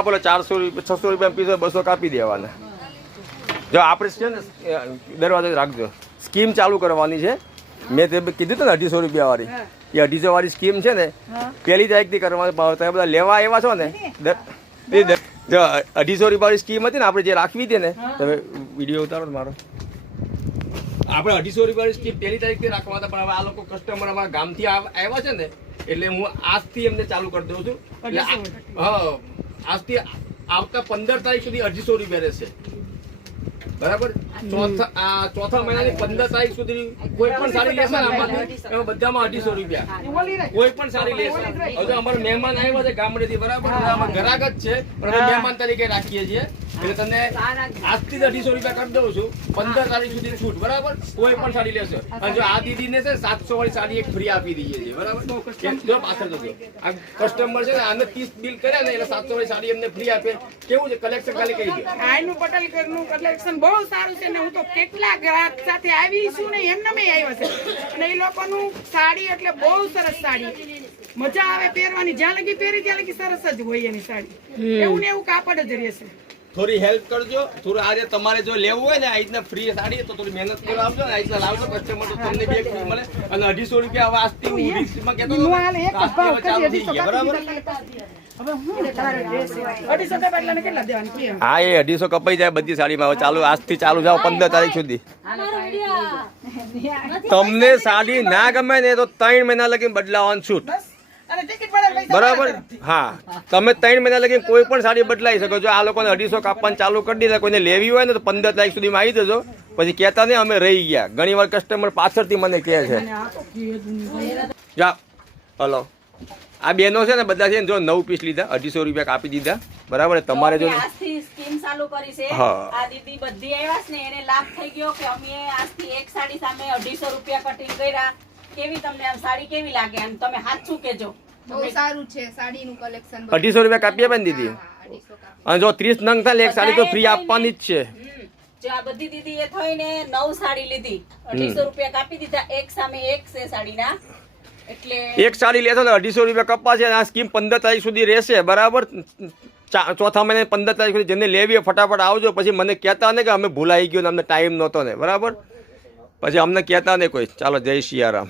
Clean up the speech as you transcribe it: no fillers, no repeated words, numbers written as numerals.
આપો 400 રૂપિયા 600 રૂપિયા પીસ 200 કાપી દેવાના. જો આપણે છે ને દરવાજો રાખજો, સ્કીમ ચાલુ કરવાની છે. મેં તે કીધું હતું ને 250 રૂપિયા વાળી, એ 250 વાળી સ્કીમ છે ને 1 તારીખથી કરવાની. તમે બધા લેવા આવ્યા છો ને, 250 રૂપિયા વાળી સ્કીમ હતી ને આપણે જે રાખવી હતી ને, તમે વિડીયો ઉતારો મારો. આપણે 250 રૂપિયાની સ્કીમ 1 તારીખથી રાખવા હતા, પણ હવે આ લોકો કસ્ટમર અમારા ગામથી આવ્યા છે ને, એટલે હું આજથી એમને ચાલુ કરી દઉં છું. હા, આજથી આવતા 15 તારીખ સુધી 250 રૂપિયા રહેશે. બરાબર. ચોથા મહિનાની 15 તારીખ સુધી કોઈ પણ સાડી લેશે ને એમાં બધામાં 250 રૂપિયા કોઈ પણ સાડી લેશે. હવે અમારા મહેમાન આવ્યા છે ગામડેથી, બરાબર, અમારા ગ્રાહક જ છે પણ અમે મહેમાન તરીકે રાખીએ છીએ, એટલે તમને આજથી 250 રૂપિયા કરી દઉં છું. 15 તારીખ સુધી છૂટ, બરાબર. કોઈ પણ સાડી લેશે. અને જો આ દીદીને છે 700 વાળી સાડી એક ફ્રી આપી દઈએ છીએ, બરાબર. જો પાછળ જજો, આ કસ્ટમર છે ને, આને 30 બિલ કર્યા ને એટલે 700 વાળી સાડી એમને ફ્રી આપે. કેવું છે કલેક્શન? ખાલી કહી દો. આનું પટેલનું કલેક્શન બહુ સારું છે ને. હું તો કેટલા ગ્રાહક સાથે આવી છું ને, એમને મેં આવ્યા છે. અને એ લોકોનું સાડી એટલે બહુ સરસ સાડી, મજા આવે પહેરવાની. જ્યાં લગી પહેરી ત્યાં લગી સરસ જ હોય એની સાડી. એવું ને એવું કાપડ જ રહેશે. થોડી હેલ્પ કરજો, થોડું આજે તમારે જો લેવું હોય ને આ રીતના ફ્રી સાડી તો થોડી મહેનત કરવા આવજો ને, આ રીતના લાવજો કસ્ટમર તો તમને બે ફ્રી મળે. અને 250 રૂપિયા હવે આજથી હું રીલ્સમાં કહેતો હતો ને, ચાલુ થઈ ગયા, બરાબર. હા, એ 250 કપાઈ જાય બધી સાડીમાં. હવે ચાલુ આજથી ચાલુ જાઓ 15 તારીખ સુધી. તમને સાડી ના ગમે ને તો 3 મહિના લગી બદલાવાનું છૂટ, બરાબર. હા, તમે 3 મહિના લગી કોઈ પણ સાડી બદલાઈ શકો છો. આ લોકોને 250 કાપવાનું ચાલુ કરી દીધા. કોઈને લેવી હોય ને તો 15 તારીખ સુધીમાં આવી જજો. પછી કહેતા નહીં અમે રહી ગયા. ઘણી વાર કસ્ટમર પાછળથી મને કહે છે. જા હલો, આ બેનો છે ને બધા છે ને, જો 9 પીસ લીધા, 250 રૂપિયા કાપી દીધા, બરાબર. તમારે જો સ્કીમ ચાલુ કરી છે, આ દીદી બધી આવ્યા છે ને, એને લાભ થઈ ગયો કે અમે આજથી એક સાડી સામે 250 રૂપિયા કટિંગ કર્યા. કેવી તમને આમ સાડી કેવી લાગે? આમ તમે સાચું કેજો. બહુ સારું છે સાડીનું કલેક્શન. 250 રૂપિયા કાપી આપે ને દીદી. અને જો 30 નંગ થાય એક સાડી તો ફ્રી આપવાની જ છે. જો આ બધી દીદી એ થઈને 9 સાડી લીધી, 250 રૂપિયા કાપી દીધા. એક સામે એક છે સાડીના, એટલે એક સાડી લેશો ને 250 રૂપિયા કપાશે. આ સ્કીમ 15 તારીખ સુધી રહેશે, બરાબર. ચોથા મહિને 15 તારીખ સુધી જેને લેવી હોય ફટાફટ આવજો. પછી મને કહેતા ને કે અમે ભૂલાઈ ગયો ને અમને ટાઈમ નહોતો ને, બરાબર. પછી અમને કહેતા ને કોઈ. ચાલો, જય સિયારામ.